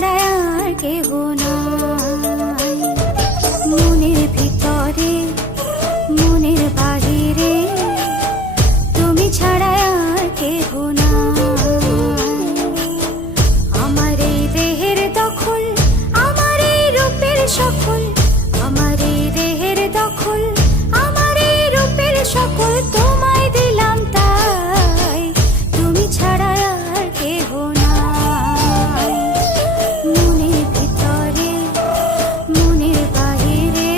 ছাড়া আর কেহ নাই। মনের ভিতরে মনের বাহিরে তুমি ছাড়া আর কেহ নাই। আমার এই দেহের দখল, আমার এই রূপের সকল, আমার এই দেহের দখল, আমার এই রূপের সকল তোমায় দিলাম তাই, তুমি ছাড়া আর কেহ নাই। মনের ভিতরে মনের বাহিরে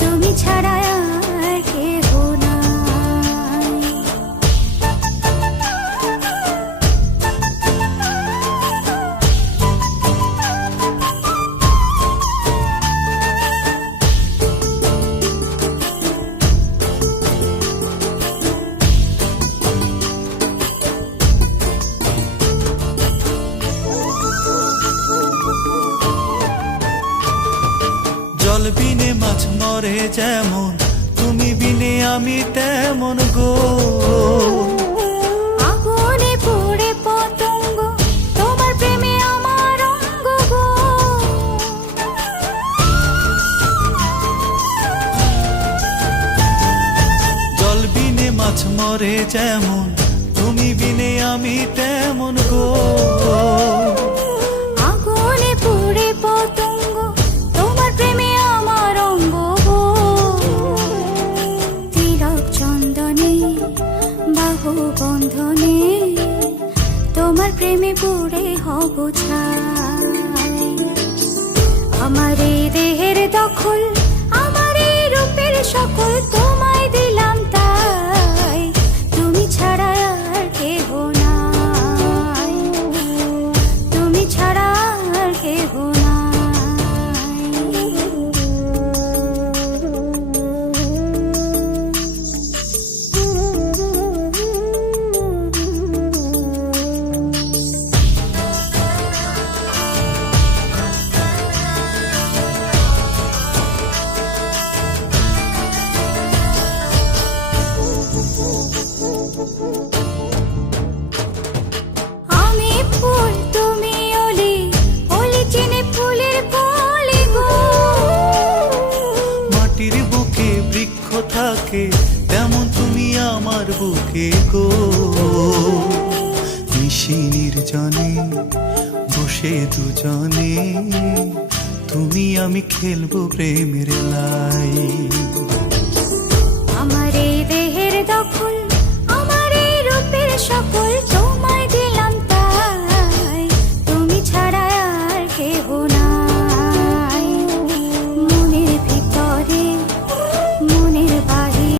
তুমি ছাড়া আর কেহ নাই। জল বিনে মাছ মরে যেমন, তুমি বিনে আমি তেমন গো। আগুনে পুড়ে পতঙ্গ, তোমার প্রেমে আমার অঙ্গ গো। জল বিনে মাছ মরে যেমন, তুমি বিনে আমি তেমন গো। আগুনে পুড়ে পতঙ্গ, তোমার প্রেমে আমার অঙ্গ গো। তিলক চন্দনে বাহু বন্ধনে তোমার প্রেমে পুড়ে হব ছাই। আমার এই দেহের দখল, আমার এই রূপের সকল তোমায় দিলাম তাই, তুমি ছাড়া আর কেহ নাই, তুমি ছাড়া আর কেহ নাই। আমি ফুল তুমি অলি, অলি চিনে ফুলের কলি গো। মাটির বুকে বৃক্ষ থাকে, তেমন তুমি আমার বুকে গো। নিশি নির্জনে বসে দুজনে, তুমি আমি খেলবো প্রেমের লাই।